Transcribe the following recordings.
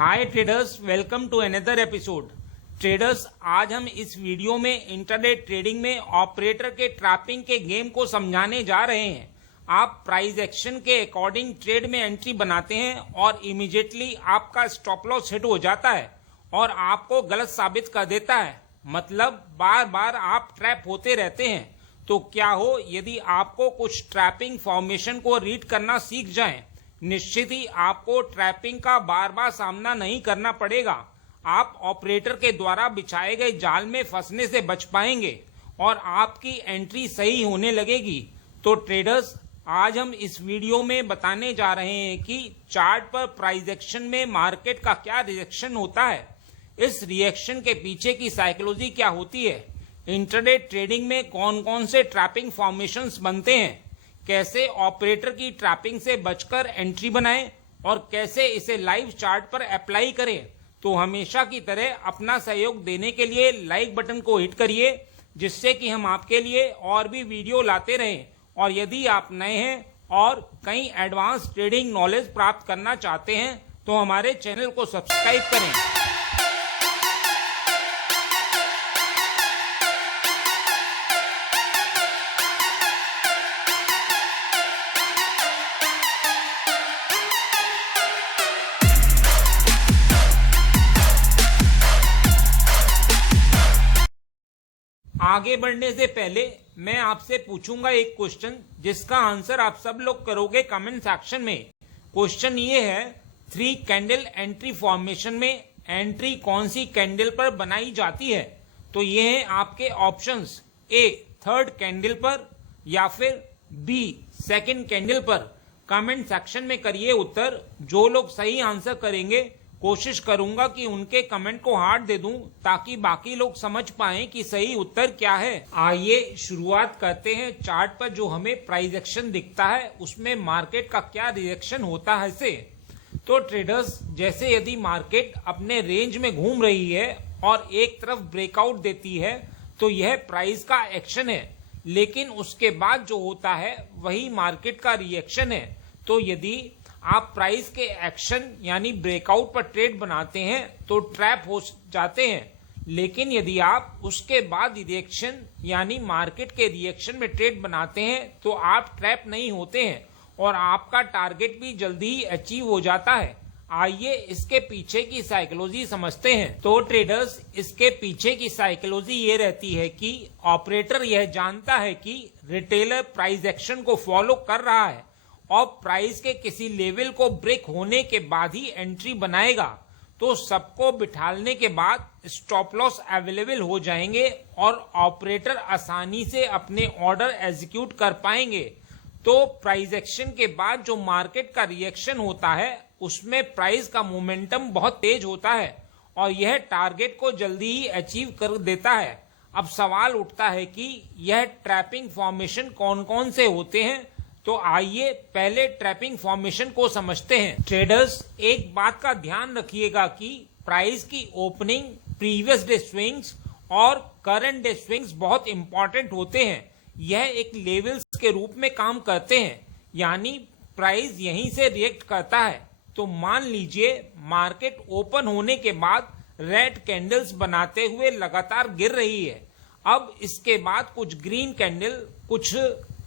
Hi traders, welcome to another episode. Traders, आज हम इस वीडियो में इंटरडे ट्रेडिंग में ऑपरेटर के ट्रैपिंग के गेम को समझाने जा रहे हैं। आप प्राइस एक्शन के अकॉर्डिंग ट्रेड में एंट्री बनाते हैं और इमीडिएटली आपका स्टॉप लॉस हिट हो जाता है और आपको गलत साबित कर देता है। मतलब बार बार आप ट्रैप होते रहते हैं। तो क्या हो यदि आपको कुछ ट्रैपिंग फॉर्मेशन को रीड करना सीख जाएं, निश्चित ही आपको ट्रैपिंग का बार बार सामना नहीं करना पड़ेगा। आप ऑपरेटर के द्वारा बिछाए गए जाल में फंसने से बच पाएंगे और आपकी एंट्री सही होने लगेगी। तो ट्रेडर्स, आज हम इस वीडियो में बताने जा रहे हैं कि चार्ट पर प्राइस एक्शन में मार्केट का क्या रिएक्शन होता है, इस रिएक्शन के पीछे की साइकोलॉजी क्या होती है, इंटरडे ट्रेडिंग में कौन कौन से ट्रैपिंग फॉर्मेशंस बनते हैं, कैसे ऑपरेटर की ट्रैपिंग से बचकर एंट्री बनाएं और कैसे इसे लाइव चार्ट पर अप्लाई करें। तो हमेशा की तरह अपना सहयोग देने के लिए लाइक बटन को हिट करिए, जिससे कि हम आपके लिए और भी वीडियो लाते रहें। और यदि आप नए हैं और कई एडवांस ट्रेडिंग नॉलेज प्राप्त करना चाहते हैं तो हमारे चैनल को सब्सक्राइब करें। आगे बढ़ने से पहले मैं आपसे पूछूंगा एक क्वेश्चन, जिसका आंसर आप सब लोग करोगे कमेंट सेक्शन में। क्वेश्चन ये है, 3 कैंडल एंट्री फॉर्मेशन में एंट्री कौन सी कैंडल पर बनाई जाती है? तो ये हैं आपके ऑप्शंस, ए थर्ड कैंडल पर या फिर बी सेकंड कैंडल पर। कमेंट सेक्शन में करिए उत्तर। जो लोग सही आंसर करेंगे कोशिश करूंगा कि उनके कमेंट को हार्ट दे दूं, ताकि बाकी लोग समझ पाएं कि सही उत्तर क्या है। आइए शुरुआत करते हैं। चार्ट पर जो हमें प्राइस एक्शन दिखता है उसमें मार्केट का क्या रिएक्शन होता है से। तो ट्रेडर्स, जैसे यदि मार्केट अपने रेंज में घूम रही है और एक तरफ ब्रेकआउट देती है तो यह प्राइस का एक्शन है, लेकिन उसके बाद जो होता है वही मार्केट का रिएक्शन है। तो यदि आप प्राइस के एक्शन यानी ब्रेकआउट पर ट्रेड बनाते हैं तो ट्रैप हो जाते हैं, लेकिन यदि आप उसके बाद रिएक्शन यानी मार्केट के रिएक्शन में ट्रेड बनाते हैं तो आप ट्रैप नहीं होते हैं और आपका टारगेट भी जल्दी ही अचीव हो जाता है। आइए इसके पीछे की साइकोलॉजी समझते हैं। तो ट्रेडर्स, इसके पीछे की साइकोलॉजी ये रहती है कि ऑपरेटर यह जानता है कि रिटेलर प्राइस एक्शन को फॉलो कर रहा है और प्राइस के किसी लेवल को ब्रेक होने के बाद ही एंट्री बनाएगा। तो सबको बिठाने के बाद स्टॉप लॉस अवेलेबल हो जाएंगे और ऑपरेटर आसानी से अपने ऑर्डर एग्जीक्यूट कर पाएंगे। तो प्राइस एक्शन के बाद जो मार्केट का रिएक्शन होता है उसमें प्राइस का मोमेंटम बहुत तेज होता है और यह टारगेट को जल्दी ही अचीव कर देता है। अब सवाल उठता है कि यह ट्रैपिंग फॉर्मेशन कौन कौन से होते हैं। तो आइए पहले ट्रैपिंग फॉर्मेशन को समझते हैं। ट्रेडर्स, एक बात का ध्यान रखिएगा कि प्राइस की ओपनिंग, प्रीवियस डे स्विंग्स और करंट डे स्विंग्स बहुत इंपॉर्टेंट होते हैं। यह एक लेवल्स के रूप में काम करते हैं, यानी प्राइस यहीं से रिएक्ट करता है। तो मान लीजिए मार्केट ओपन होने के बाद रेड कैंडल्स बनाते हुए लगातार गिर रही है। अब इसके बाद कुछ ग्रीन कैंडल, कुछ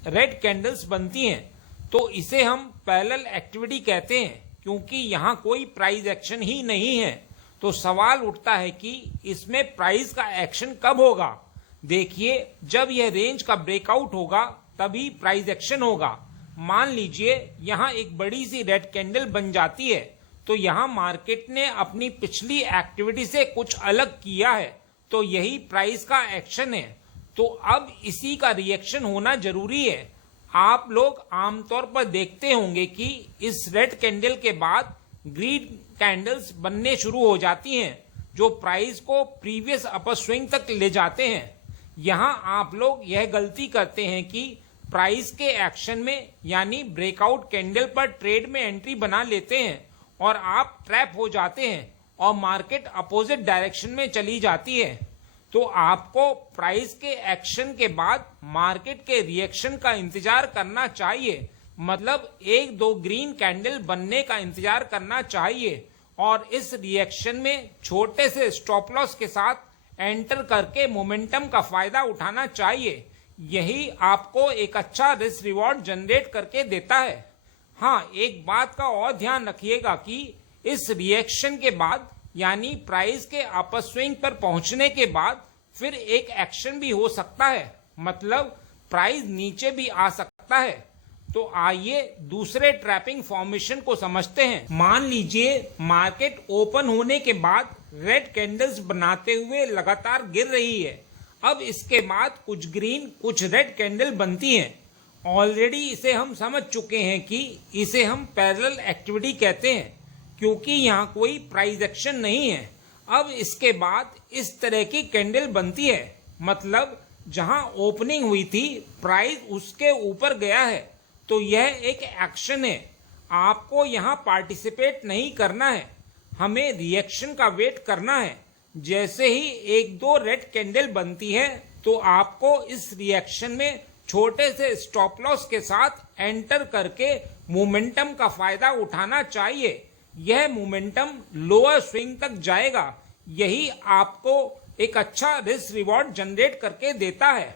रेड कैंडल्स बनती हैं, तो इसे हम पैरेलल एक्टिविटी कहते हैं, क्योंकि यहाँ कोई प्राइस एक्शन ही नहीं है। तो सवाल उठता है कि इसमें प्राइस का एक्शन कब होगा? देखिए, जब यह रेंज का ब्रेकआउट होगा तभी प्राइस एक्शन होगा। मान लीजिए यहाँ एक बड़ी सी रेड कैंडल बन जाती है, तो यहाँ मार्केट ने अपनी पिछली एक्टिविटी से कुछ अलग किया है, तो यही प्राइस का एक्शन है। तो अब इसी का रिएक्शन होना जरूरी है। आप लोग आमतौर पर देखते होंगे कि इस रेड कैंडल के बाद ग्रीन कैंडल्स बनने शुरू हो जाती हैं, जो प्राइस को प्रीवियस अपर स्विंग तक ले जाते हैं। यहां आप लोग यह गलती करते हैं कि प्राइस के एक्शन में यानी ब्रेकआउट कैंडल पर ट्रेड में एंट्री बना लेते हैं और आप ट्रैप हो जाते हैं और मार्केट अपोजिट डायरेक्शन में चली जाती है। तो आपको प्राइस के एक्शन के बाद मार्केट के रिएक्शन का इंतजार करना चाहिए। मतलब 1-2 ग्रीन कैंडल बनने का इंतजार करना चाहिए और इस रिएक्शन में छोटे से स्टॉप लॉस के साथ एंटर करके मोमेंटम का फायदा उठाना चाहिए। यही आपको एक अच्छा रिस्क रिवॉर्ड जनरेट करके देता है। हाँ, एक बात का और ध्यान रखिएगा कि इस रिएक्शन के बाद यानी प्राइस के अपर स्विंग पर पहुंचने के बाद फिर एक एक्शन भी हो सकता है, मतलब प्राइस नीचे भी आ सकता है। तो आइए दूसरे ट्रैपिंग फॉर्मेशन को समझते हैं। मान लीजिए मार्केट ओपन होने के बाद रेड कैंडल्स बनाते हुए लगातार गिर रही है। अब इसके बाद कुछ ग्रीन कुछ रेड कैंडल बनती हैं। ऑलरेडी इसे हम समझ चुके हैं कि इसे हम पैरेलल एक्टिविटी कहते हैं, क्योंकि यहाँ कोई प्राइस एक्शन नहीं है। अब इसके बाद इस तरह की कैंडल बनती है, मतलब जहां ओपनिंग हुई थी प्राइस उसके ऊपर गया है, तो यह एक एक्शन है। आपको यहाँ पार्टिसिपेट नहीं करना है, हमें रिएक्शन का वेट करना है। जैसे ही एक दो रेड कैंडल बनती है तो आपको इस रिएक्शन में छोटे से स्टॉप लॉस के साथ एंटर करके मोमेंटम का फायदा उठाना चाहिए। यह मोमेंटम लोअर स्विंग तक जाएगा, यही आपको एक अच्छा रिस्क रिवॉर्ड जनरेट करके देता है।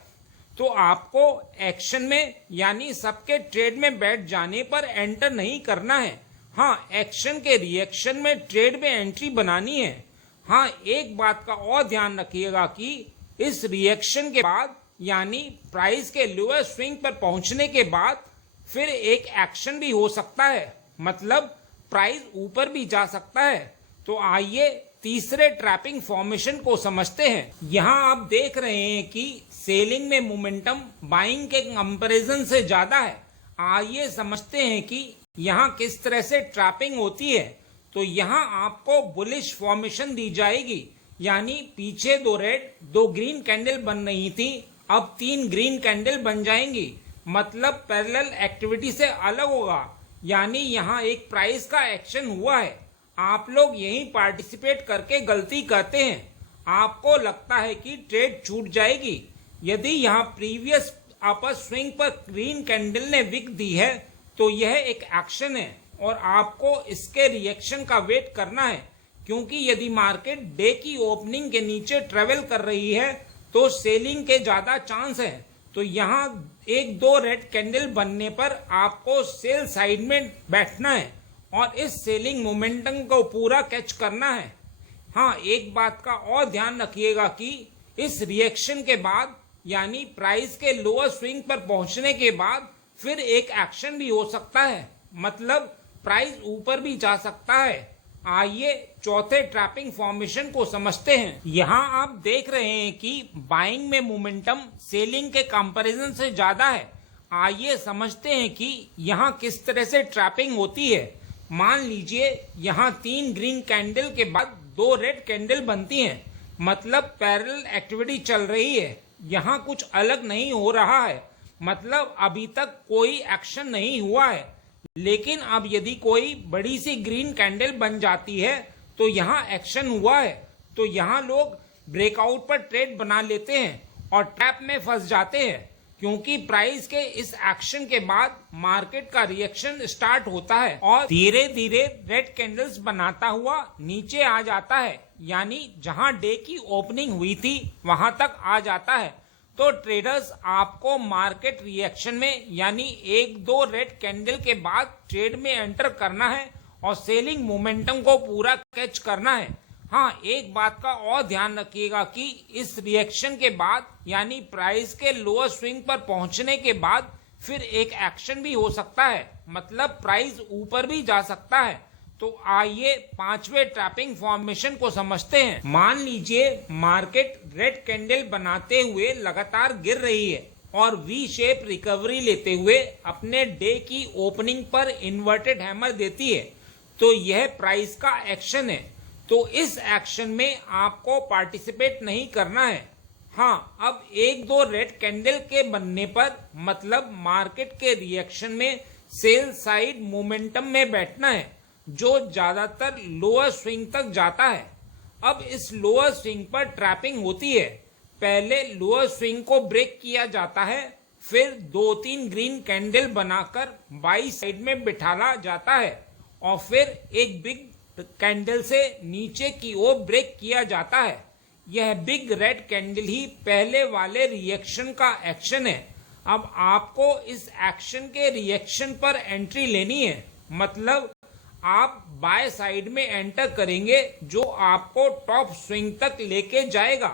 तो आपको एक्शन में यानी सबके ट्रेड में बैठ जाने पर एंटर नहीं करना है। हाँ, एक्शन के रिएक्शन में ट्रेड में एंट्री बनानी है। हाँ, एक बात का और ध्यान रखिएगा कि इस रिएक्शन के बाद यानी प्राइस के लोअर स्विंग पर पहुंचने के बाद फिर एक एक्शन भी हो सकता है, मतलब प्राइस ऊपर भी जा सकता है। तो आइए तीसरे ट्रैपिंग फॉर्मेशन को समझते हैं। यहाँ आप देख रहे हैं कि सेलिंग में मोमेंटम बाइंग के कंपैरिजन से ज्यादा है। आइए समझते हैं कि यहाँ किस तरह से ट्रैपिंग होती है। तो यहाँ आपको बुलिश फॉर्मेशन दी जाएगी, यानी पीछे दो रेड दो ग्रीन कैंडल बन रही थी, अब 3 ग्रीन कैंडल बन जाएंगी, मतलब पैरेलल एक्टिविटी से अलग होगा, यानी यहाँ एक प्राइस का एक्शन हुआ है। आप लोग यहीं पार्टिसिपेट करके गलती करते हैं। आपको लगता है कि ट्रेड छूट जाएगी। यदि यहाँ प्रीवियस अपर स्विंग पर ग्रीन कैंडल ने विक दी है तो यह एक एक्शन है और आपको इसके रिएक्शन का वेट करना है, क्योंकि यदि मार्केट डे की ओपनिंग के नीचे ट्रेवल कर रही है तो सेलिंग के ज्यादा चांस है। तो यहाँ एक दो रेड कैंडल बनने पर आपको सेल साइड में बैठना है और इस सेलिंग मोमेंटम को पूरा कैच करना है। हाँ, एक बात का और ध्यान रखिएगा कि इस रिएक्शन के बाद यानी प्राइस के लोअर स्विंग पर पहुंचने के बाद फिर एक एक्शन भी हो सकता है, मतलब प्राइस ऊपर भी जा सकता है। आइए चौथे ट्रैपिंग फॉर्मेशन को समझते हैं। यहाँ आप देख रहे हैं कि बाइंग में मोमेंटम सेलिंग के कंपैरिजन से ज्यादा है। आइए समझते हैं कि यहाँ किस तरह से ट्रैपिंग होती है। मान लीजिए यहाँ 3 ग्रीन कैंडल के बाद 2 रेड कैंडल बनती हैं, मतलब पैरेलल एक्टिविटी चल रही है। यहाँ कुछ अलग नहीं हो रहा है, मतलब अभी तक कोई एक्शन नहीं हुआ है। लेकिन अब यदि कोई बड़ी सी ग्रीन कैंडल बन जाती है तो यहाँ एक्शन हुआ है। तो यहाँ लोग ब्रेकआउट पर ट्रेड बना लेते हैं और ट्रैप में फंस जाते हैं, क्योंकि प्राइस के इस एक्शन के बाद मार्केट का रिएक्शन स्टार्ट होता है और धीरे धीरे रेड कैंडल्स बनाता हुआ नीचे आ जाता है, यानी जहां डे की ओपनिंग हुई थी वहां तक आ जाता है। तो ट्रेडर्स आपको मार्केट रिएक्शन में यानी एक दो रेड कैंडल के बाद ट्रेड में एंटर करना है और सेलिंग मोमेंटम को पूरा कैच करना है। हाँ, एक बात का और ध्यान रखिएगा कि इस रिएक्शन के बाद यानी प्राइस के लोअर स्विंग पर पहुंचने के बाद फिर एक एक्शन भी हो सकता है, मतलब प्राइस ऊपर भी जा सकता है। तो आइए पांचवे ट्रैपिंग फॉर्मेशन को समझते हैं। मान लीजिए मार्केट रेड कैंडल बनाते हुए लगातार गिर रही है और वी शेप रिकवरी लेते हुए अपने डे की ओपनिंग पर इन्वर्टेड हैमर देती है, तो यह प्राइस का एक्शन है। तो इस एक्शन में आपको पार्टिसिपेट नहीं करना है। हाँ, अब एक दो रेड कैंडल के बनने पर मतलब मार्केट के रिएक्शन में सेल साइड मोमेंटम में बैठना है, जो ज्यादातर लोअर स्विंग तक जाता है। अब इस लोअर स्विंग पर ट्रैपिंग होती है। पहले लोअर स्विंग को ब्रेक किया जाता है, फिर 2-3 ग्रीन कैंडल बनाकर बाई साइड में बिठाला जाता है और फिर एक बिग कैंडल से नीचे की ओर ब्रेक किया जाता है। यह बिग रेड कैंडल ही पहले वाले रिएक्शन का एक्शन है। अब आपको इस एक्शन के रिएक्शन पर एंट्री लेनी है, मतलब आप बाय साइड में एंटर करेंगे जो आपको टॉप स्विंग तक लेके जाएगा।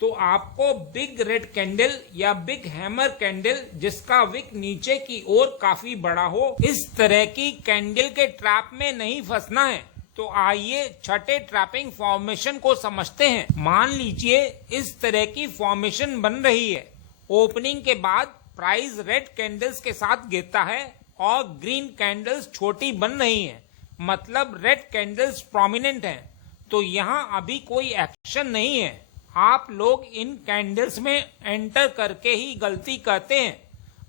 तो आपको बिग रेड कैंडल या बिग हैमर कैंडल जिसका विक नीचे की ओर काफी बड़ा हो, इस तरह की कैंडल के ट्रैप में नहीं फंसना है। तो आइए छठे ट्रैपिंग फॉर्मेशन को समझते हैं। मान लीजिए इस तरह की फॉर्मेशन बन रही है। ओपनिंग के बाद प्राइस रेड कैंडल्स के साथ गिरता है और ग्रीन कैंडल्स छोटी बन रही हैं, मतलब रेड कैंडल्स प्रोमिनेंट हैं। तो यहाँ अभी कोई एक्शन नहीं है। आप लोग इन कैंडल्स में एंटर करके ही गलती करते हैं।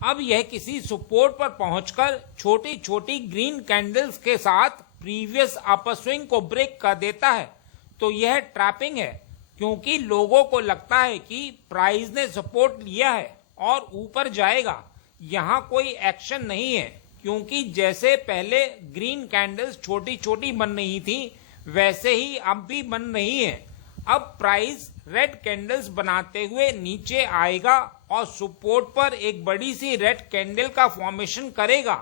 अब यह किसी सपोर्ट पर पहुंचकर छोटी छोटी ग्रीन कैंडल्स के साथ प्रीवियस अपर स्विंग को ब्रेक कर देता है। तो यह ट्रैपिंग है, क्योंकि लोगों को लगता है कि प्राइस ने सपोर्ट लिया है और ऊपर जाएगा। यहाँ कोई एक्शन नहीं है, क्योंकि जैसे पहले ग्रीन कैंडल्स छोटी छोटी बन रही थी वैसे ही अब भी बन रही है। अब प्राइस रेड कैंडल्स बनाते हुए नीचे आएगा और सपोर्ट पर एक बड़ी सी रेड कैंडल का फॉर्मेशन करेगा।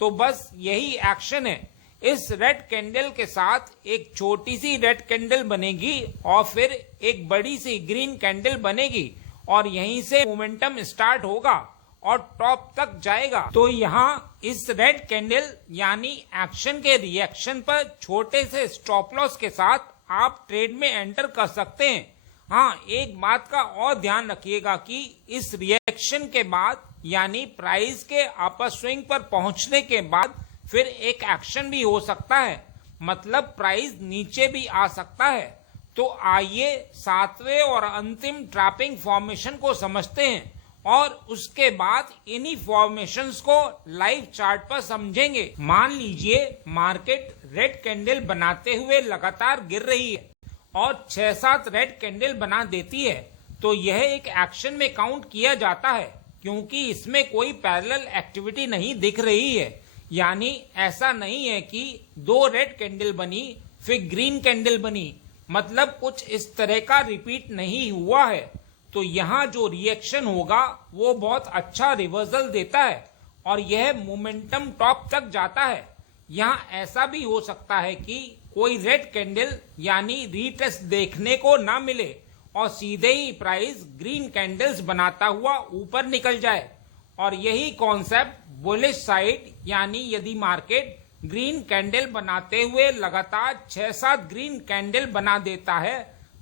तो बस यही एक्शन है। इस रेड कैंडल के साथ एक छोटी सी रेड कैंडल बनेगी और फिर एक बड़ी सी ग्रीन कैंडल बनेगी और यहीं से मोमेंटम स्टार्ट होगा और टॉप तक जाएगा। तो यहाँ इस रेड कैंडल यानी एक्शन के रिएक्शन पर छोटे से स्टॉप लॉस के साथ आप ट्रेड में एंटर कर सकते हैं। हाँ, एक बात का और ध्यान रखिएगा कि इस रिएक्शन के बाद यानी प्राइस के अपर स्विंग पर पहुंचने के बाद फिर एक एक्शन भी हो सकता है, मतलब प्राइस नीचे भी आ सकता है। तो आइए सातवें और अंतिम ट्रैपिंग फॉर्मेशन को समझते हैं और उसके बाद इन्हीं फॉर्मेशंस को लाइव चार्ट पर समझेंगे। मान लीजिए मार्केट रेड कैंडल बनाते हुए लगातार गिर रही है और 6-7 रेड कैंडल बना देती है, तो यह एक एक्शन में काउंट किया जाता है, क्योंकि इसमें कोई पैरेलल एक्टिविटी नहीं दिख रही है। यानी ऐसा नहीं है कि 2 रेड कैंडल बनी फिर ग्रीन कैंडल बनी, मतलब कुछ इस तरह का रिपीट नहीं हुआ है। तो यहाँ जो रिएक्शन होगा वो बहुत अच्छा रिवर्सल देता है और यह मोमेंटम टॉप तक जाता है। यहाँ ऐसा भी हो सकता है कि कोई रेड कैंडल यानी रीटेस्ट देखने को ना मिले और सीधे ही प्राइस ग्रीन कैंडल्स बनाता हुआ ऊपर निकल जाए। और यही कॉन्सेप्ट बुलिश साइड यानी यदि मार्केट ग्रीन कैंडल बनाते हुए लगातार 6-7 ग्रीन कैंडल बना देता है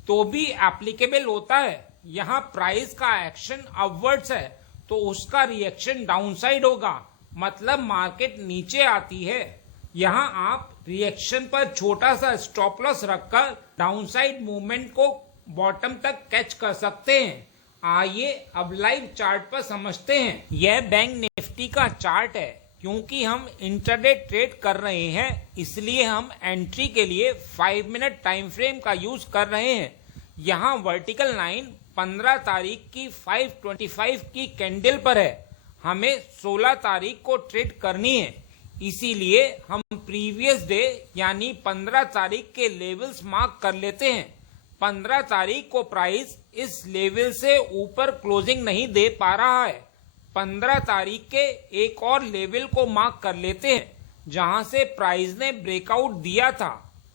तो भी एप्लीकेबल होता है। यहाँ प्राइस का एक्शन अपवर्ड्स है तो उसका रिएक्शन डाउनसाइड होगा, मतलब मार्केट नीचे आती है। यहाँ आप रिएक्शन पर छोटा सा स्टॉप लॉस रखकर डाउनसाइड मूवमेंट को बॉटम तक कैच कर सकते हैं। आइए अब लाइव चार्ट पर समझते हैं। यह बैंक निफ्टी का चार्ट है। क्योंकि हम इंटरडे ट्रेड कर रहे हैं इसलिए हम एंट्री के लिए 5 मिनट टाइम फ्रेम का यूज कर रहे हैं। यहाँ वर्टिकल लाइन 15 तारीख की 525 की कैंडल पर है। हमें 16 तारीख को ट्रेड करनी है, इसीलिए हम प्रीवियस डे यानी 15 तारीख के लेवल्स मार्क कर लेते हैं। 15 तारीख को प्राइस इस लेवल से ऊपर क्लोजिंग नहीं दे पा रहा है। 15 तारीख के एक और लेवल को मार्क कर लेते हैं जहां से प्राइस ने ब्रेकआउट दिया था।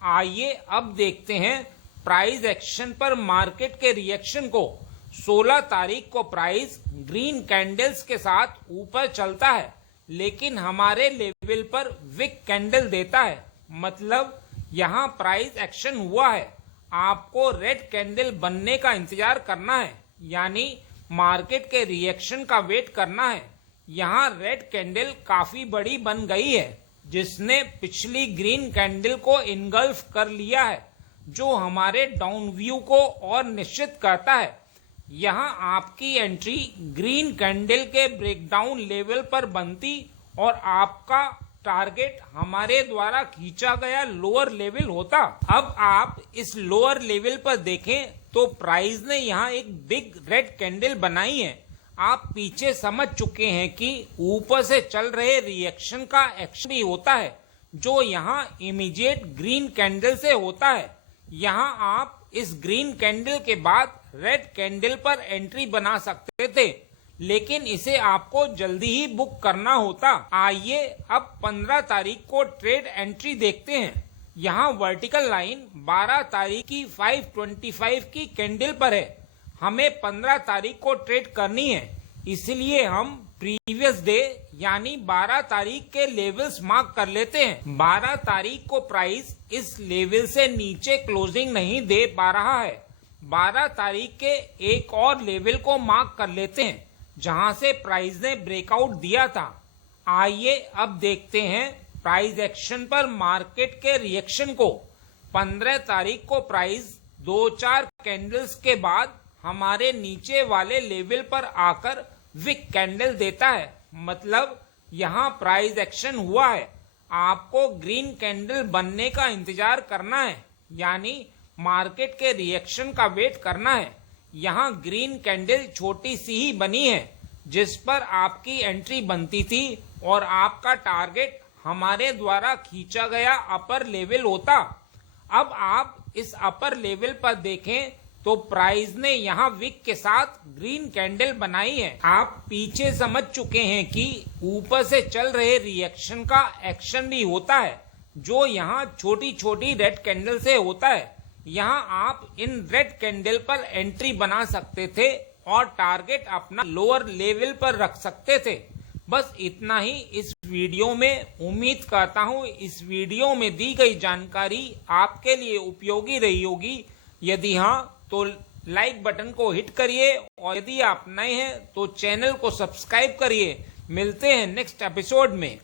आइए अब देखते हैं प्राइस एक्शन पर मार्केट के रिएक्शन को। 16 तारीख को प्राइस ग्रीन कैंडल्स के साथ ऊपर चलता है, लेकिन हमारे लेवल पर विक कैंडल देता है, मतलब यहाँ प्राइस एक्शन हुआ है। आपको रेड कैंडल बनने का इंतजार करना है, यानी मार्केट के रिएक्शन का वेट करना है। यहाँ रेड कैंडल काफी बड़ी बन गई है जिसने पिछली ग्रीन कैंडल को इनगल्फ कर लिया है, जो हमारे डाउन व्यू को और निश्चित करता है। यहाँ आपकी एंट्री ग्रीन कैंडल के ब्रेकडाउन लेवल पर बनती और आपका टारगेट हमारे द्वारा खींचा गया लोअर लेवल होता। अब आप इस लोअर लेवल पर देखें तो प्राइस ने यहाँ एक बिग रेड कैंडल बनाई है। आप पीछे समझ चुके हैं कि ऊपर से चल रहे रिएक्शन का एक्शन भी होता है, जो यहाँ इमीडिएट ग्रीन कैंडल से होता है। यहाँ आप इस ग्रीन कैंडल के बाद रेड कैंडल पर एंट्री बना सकते थे, लेकिन इसे आपको जल्दी ही बुक करना होता। आइए अब 15 तारीख को ट्रेड एंट्री देखते हैं। यहाँ वर्टिकल लाइन 12 तारीख की 525 की कैंडल पर है। हमें 15 तारीख को ट्रेड करनी है, इसलिए हम प्रीवियस डे यानी 12 तारीख के लेवल्स मार्क कर लेते हैं। 12 तारीख को प्राइस इस लेवल से नीचे क्लोजिंग नहीं दे पा रहा है। 12 तारीख के एक और लेवल को मार्क कर लेते हैं जहां से प्राइस ने ब्रेकआउट दिया था। आइए अब देखते हैं प्राइस एक्शन पर मार्केट के रिएक्शन को। 15 तारीख को प्राइस 2-4 कैंडल्स के बाद हमारे नीचे वाले लेवल पर आकर विक कैंडल देता है, मतलब यहाँ प्राइस एक्शन हुआ है। आपको ग्रीन कैंडल बनने का इंतजार करना है, यानी मार्केट के रिएक्शन का वेट करना है। यहाँ ग्रीन कैंडल छोटी सी ही बनी है जिस पर आपकी एंट्री बनती थी और आपका टारगेट हमारे द्वारा खींचा गया अपर लेवल होता। अब आप इस अपर लेवल पर देखें तो प्राइस ने यहाँ विक के साथ ग्रीन कैंडल बनाई है। आप पीछे समझ चुके हैं कि ऊपर से चल रहे रिएक्शन का एक्शन भी होता है, जो यहाँ छोटी छोटी रेड कैंडल से होता है। यहाँ आप इन रेड कैंडल पर एंट्री बना सकते थे और टारगेट अपना लोअर लेवल पर रख सकते थे। बस इतना ही इस वीडियो में। उम्मीद करता हूँ इस वीडियो में दी गई जानकारी आपके लिए उपयोगी रही होगी। यदि हाँ तो लाइक बटन को हिट करिए और यदि आप नए हैं तो चैनल को सब्सक्राइब करिए। मिलते हैं नेक्स्ट एपिसोड में।